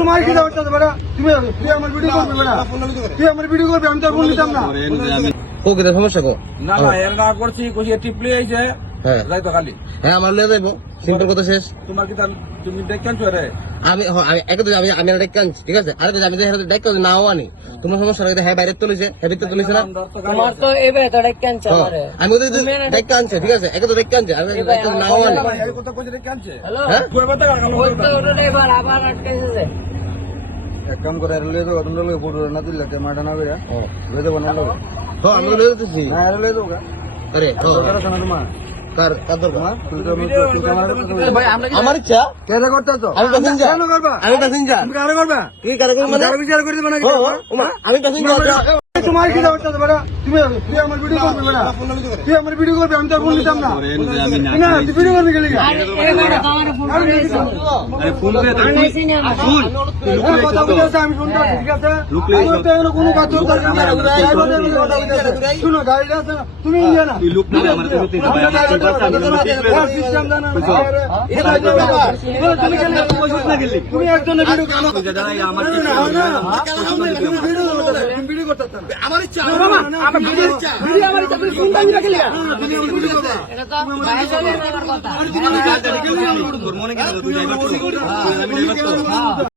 তোমার কি দাও বেটা। তুমি তুই আমার ভিডিও করবি বেটা। তুই আমার ভিডিও করবি আমি তো ফোন নিতাম না। ও কিটা সমস্যা কো? না না এর না করছি কইছে টিপলি আইছে হ্যাঁ। যাই তো খালি। হ্যাঁ আমার লয়ে যাইবো। সিম্পল কথা শেষ। তোমার কি তুমি দেখেন তো রে? আমি আমি একে তো আমি আমি আনছি ঠিক আছে? আরে আমি যে হেরে ডেক নাও আনি। তোমার সমস্যা লাগে হ্যাঁ বাইরে তুলিছে হ্যাঁ ভিতরে তুলিছে না? তোমার তো এবে তো হ্যাঁ, আমারে। আমি ওদের ডেক আনছে ঠিক আছে? একে তো ডেক আনছে আমি ডেক নাও আনি। এই কথা কইছে দেখে আনছে? হ্যালো হ্যাঁ কই বাতা কালো ওই তো ওটা এবার আবার আটকেছে যে এক কাম করে আর লয়ে দাও তোমরা লয়ে ফটো না দিলে ক্যামেরাটা না বেরা ও, লয়ে দেবো না লগে তো আমি লয়ে যেতেছি না আর লয়ে দেবো গা আরে তো কথা শোনা তোমার কার দরকার তো করতে আমরা আমার ইচ্ছা। কেন করতেছো আমি প্যাসেঞ্জার কেন করবা আমি প্যাসেঞ্জার তুমি কারে করবা কি কারও মানে? বিচার করে দেবে না ও, ও, ওমা, আমি প্যাসেঞ্জার তোমার কি দাও বেটা তুমি তুই আমার ভিডিও করবি বেটা তুই আমার ভিডিও করবি আমি তো ফোন নিতাম না না তুই ভিডিও করবি গেলি গা আরে এবার তো ফোন করেছে আমি নাইছি না আমার হ্যাঁ, কথা আমি ঠিক আছে? তো কোনো কাজ না। শুনো, গাড়িটা না, ইয়ে না। হ্যাঁ, তুমি কেন পয়সা না গেলি? তুমি একজনের কেন ভিডিও করতে না, আমার ইচ্ছা আমার ইচ্ছা। আমার ইচ্ছা, তুমি। আমার ভিডিও করবা। এটা তো বাইরে কথা মনে কেন তো